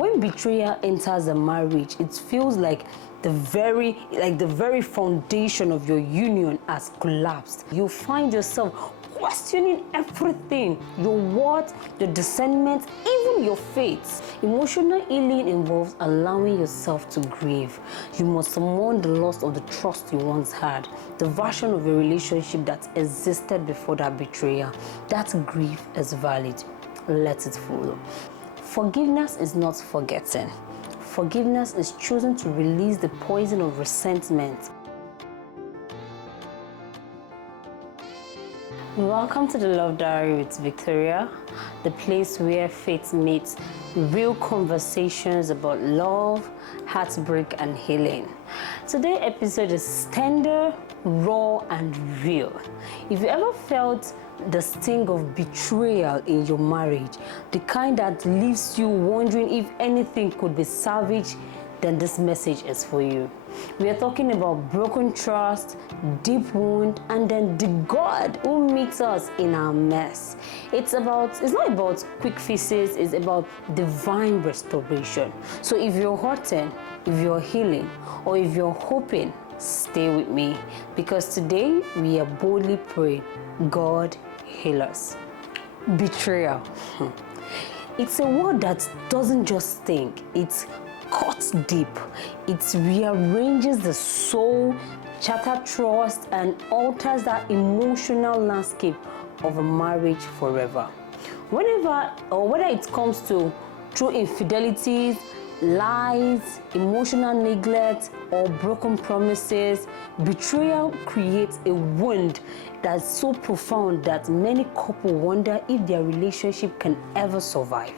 When betrayal enters a marriage, it feels like the very foundation of your union has collapsed. You find yourself questioning everything, your worth, your discernment, even your faith. Emotional healing involves allowing yourself to grieve. You must mourn the loss of the trust you once had, the version of a relationship that existed before that betrayal. That grief is valid. Let it follow. Forgiveness is not forgetting. Forgiveness is choosing to release the poison of resentment. Welcome to the Love Diary with Victoria, the place where faith meets real conversations about love, heartbreak, and healing. Today's episode is tender, raw, and real. If you ever felt the sting of betrayal in your marriage, the kind that leaves you wondering if anything could be salvaged, then this message is for you. We are talking about broken trust, deep wound, and then the God who meets us in our mess. It's not about quick fixes, it's about divine restoration. So if you're hurting, if you're healing, or if you're hoping, stay with me, because today we are boldly praying, God heal us. Betrayal. It's a word that doesn't just sting, it cuts deep. It rearranges the soul, shatters trust, and alters that emotional landscape of a marriage forever. Whether it comes to true infidelities, lies, emotional neglect, or broken promises, betrayal creates a wound that's so profound that many couples wonder if their relationship can ever survive.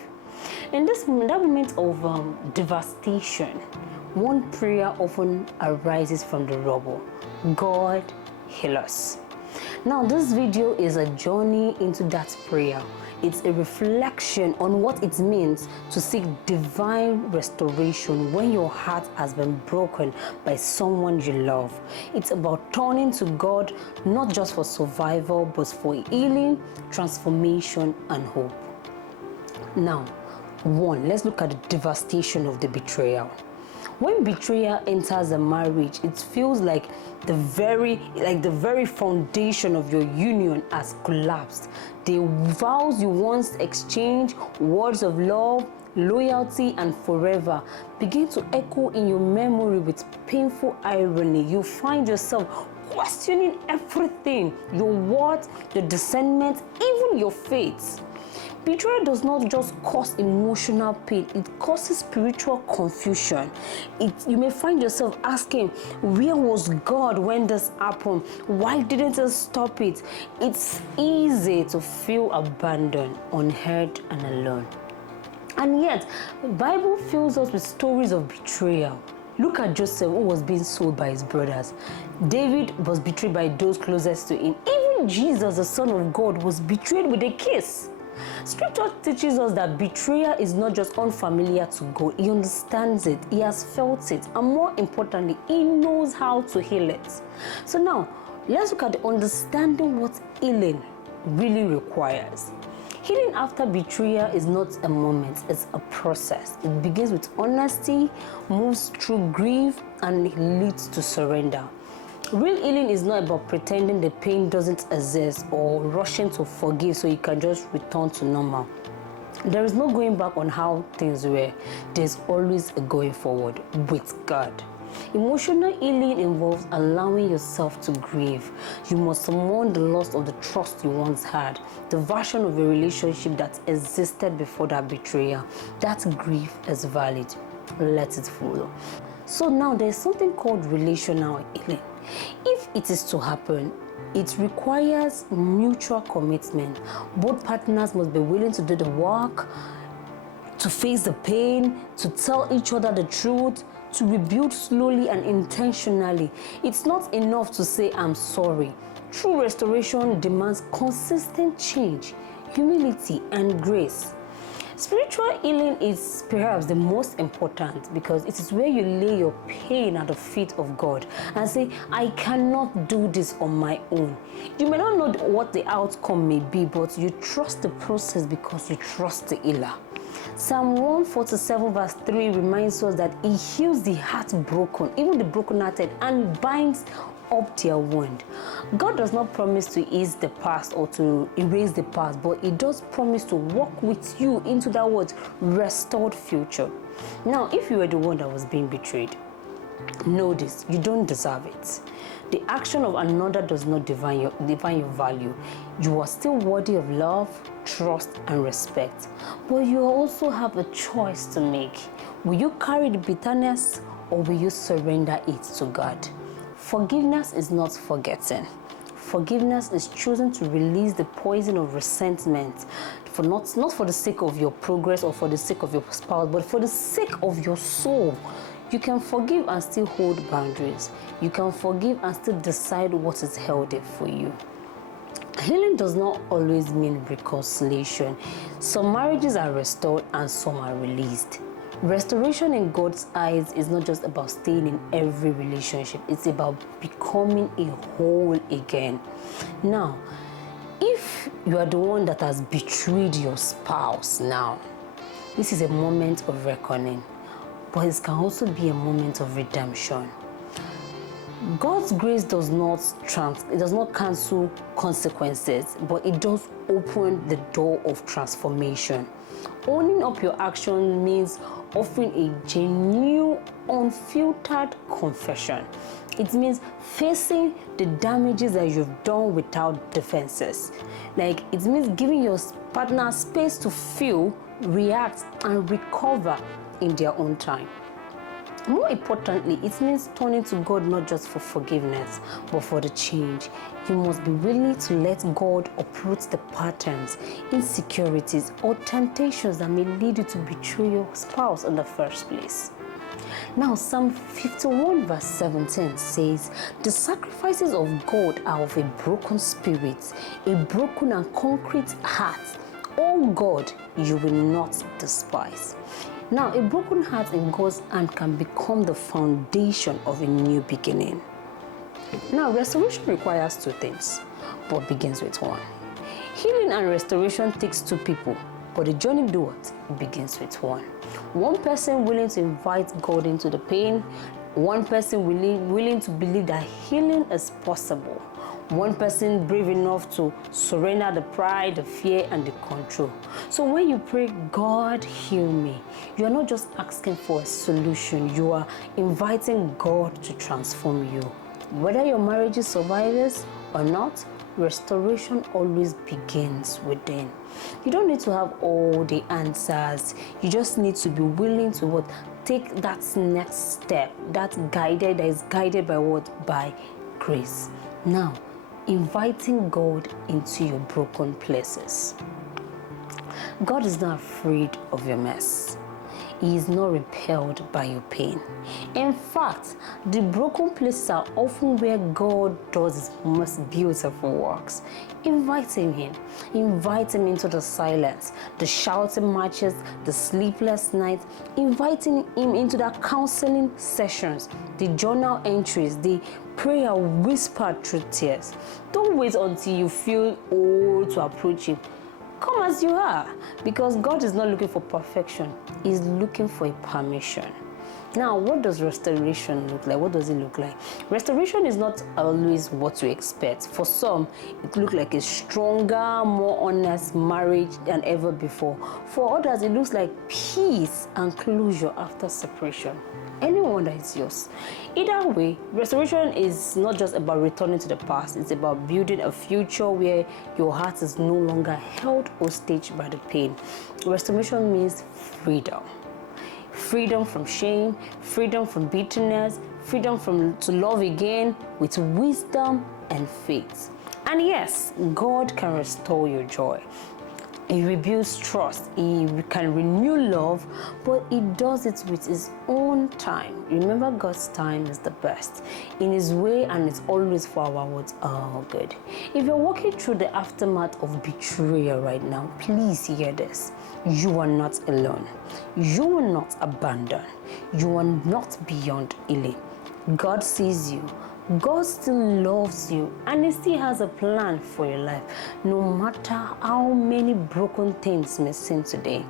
In that moment of devastation, one prayer often arises from the rubble: God heal us. Now, this video is a journey into that prayer. It's a reflection on what it means to seek divine restoration when your heart has been broken by someone you love. It's about turning to God not just for survival, but for healing, transformation, and hope. Now, let's look at the devastation of the betrayal. When betrayal enters a marriage, it feels like the very foundation of your union has collapsed. The vows you once exchanged, words of love, loyalty, and forever, begin to echo in your memory with painful irony. You find yourself questioning everything, your worth, your discernment, even your faith. Betrayal does not just cause emotional pain, it causes spiritual confusion. You may find yourself asking, where was God when this happened? Why didn't He stop it? It's easy to feel abandoned, unheard, and alone. And yet, the Bible fills us with stories of betrayal. Look at Joseph, who was being sold by his brothers. David was betrayed by those closest to him. Even Jesus, the Son of God, was betrayed with a kiss. Scripture teaches us that betrayal is not just unfamiliar to God. He understands it, He has felt it, and more importantly, He knows how to heal it. So now, let's look at the understanding what healing really requires. Healing after betrayal is not a moment, it's a process. It begins with honesty, moves through grief, and it leads to surrender. Real healing is not about pretending the pain doesn't exist or rushing to forgive so you can just return to normal. There is no going back on how things were. There's always a going forward with God. Emotional healing involves allowing yourself to grieve. You must mourn the loss of the trust you once had, the version of a relationship that existed before that betrayal. That grief is valid. Let it follow. So now there's something called relational healing. If it is to happen, it requires mutual commitment. Both partners must be willing to do the work, to face the pain, to tell each other the truth, to rebuild slowly and intentionally. It's not enough to say, I'm sorry. True restoration demands consistent change, humility, and grace. Spiritual healing is perhaps the most important because it is where you lay your pain at the feet of God and say, I cannot do this on my own. You may not know what the outcome may be, but you trust the process because you trust the healer. Psalm 147 verse 3 reminds us that he heals the heartbroken, even the brokenhearted, and binds up their wound. God does not promise to ease the past or to erase the past, but he does promise to walk with you into that restored future. Now, if you were the one that was being betrayed, know this: you don't deserve it. The action of another does not define your value. You are still worthy of love, trust, and respect. But you also have a choice to make. Will you carry the bitterness, or will you surrender it to God? Forgiveness is not forgetting. Forgiveness is choosing to release the poison of resentment, for not for the sake of your progress or for the sake of your spouse, but for the sake of your soul. You can forgive and still hold boundaries. You can forgive and still decide what is healthy for you. Healing does not always mean reconciliation. Some marriages are restored and some are released. Restoration in God's eyes is not just about staying in every relationship. It's about becoming a whole again. Now, if you are the one that has betrayed your spouse now, this is a moment of reckoning, but it can also be a moment of redemption. God's grace does not cancel consequences, but it does open the door of transformation. Owning up your action means offering a genuine, unfiltered confession. It means facing the damages that you've done without defenses. It means giving your partner space to feel, react, and recover in their own time. More importantly, it means turning to God not just for forgiveness, but for the change. You must be willing to let God uproot the patterns, insecurities, or temptations that may lead you to betray your spouse in the first place. Now, Psalm 51 verse 17 says, "The sacrifices of God are of a broken spirit, a broken and concrete heart. O God, you will not despise." Now, a broken heart in God's hand can become the foundation of a new beginning. Now, restoration requires two things, but begins with one. Healing and restoration takes two people, but the journey it begins with one. One person willing to invite God into the pain, one person willing to believe that healing is possible. One person brave enough to surrender the pride, the fear, and the control. So when you pray, "God, heal me," you are not just asking for a solution. You are inviting God to transform you. Whether your marriage survives or not, restoration always begins within. You don't need to have all the answers. You just need to be willing to take that next step, that is guided by what? By grace. Now, inviting God into your broken places. God is not afraid of your mess. He is not repelled by your pain. In fact, the broken places are often where God does his most beautiful works. Invite him in. Invite him into the silence, the shouting matches, the sleepless nights. Inviting him into the counseling sessions, the journal entries, the prayer whispered through tears. Don't wait until you feel old to approach him. Come as you are, because God is not looking for perfection. He's looking for a permission. Now, what does restoration look like? What does it look like? Restoration is not always what you expect. For some, it looks like a stronger, more honest marriage than ever before. For others, it looks like peace and closure after separation. Anyone that is yours. Either way, restoration is not just about returning to the past. It's about building a future where your heart is no longer held hostage by the pain. Restoration means freedom. Freedom from shame, freedom from bitterness, freedom to love again with wisdom and faith. And yes, God can restore your joy. He rebuilds trust. He can renew love, but he does it with his own time. Remember, God's time is the best in his way, and it's always for our good. If you're walking through the aftermath of betrayal right now, please hear this. You are not alone. You are not abandoned. You are not beyond healing. God sees you. God still loves you and He still has a plan for your life, no matter how many broken things may seem today.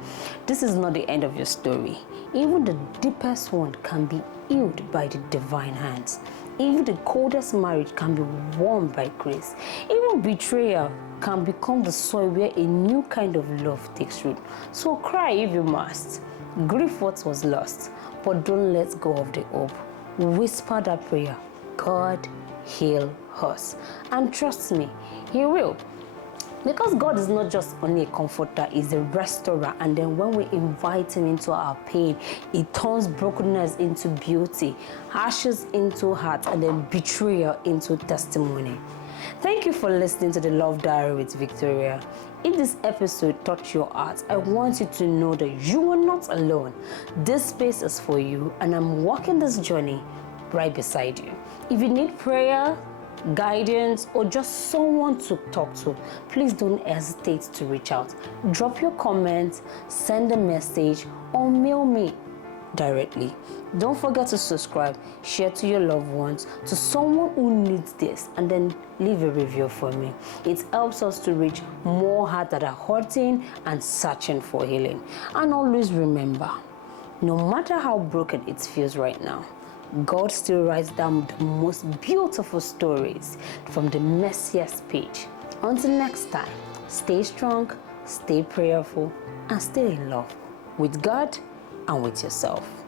This is not the end of your story. Even the deepest one can be healed by the divine hands. Even the coldest marriage can be warmed by grace. Even betrayal can become the soil where a new kind of love takes root. So cry if you must. Grieve what was lost, but don't let go of the hope. Whisper that prayer, God heal us. And trust me, He will. Because God is not just only a comforter, He's a restorer. And then when we invite Him into our pain, He turns brokenness into beauty, ashes into heart, and then betrayal into testimony. Thank you for listening to the Love Diary with Victoria. If this episode touched your heart, I want you to know that you are not alone. This space is for you, and I'm walking this journey right beside you. If you need prayer, guidance, or just someone to talk to, please don't hesitate to reach out. Drop your comments, send a message, or mail me directly. Don't forget to subscribe, share to your loved ones, to someone who needs this, and then leave a review for me. It helps us to reach more hearts that are hurting and searching for healing. And always remember, no matter how broken it feels right now, God still writes down the most beautiful stories from the messiest page. Until next time, stay strong, stay prayerful, and stay in love with God and with yourself.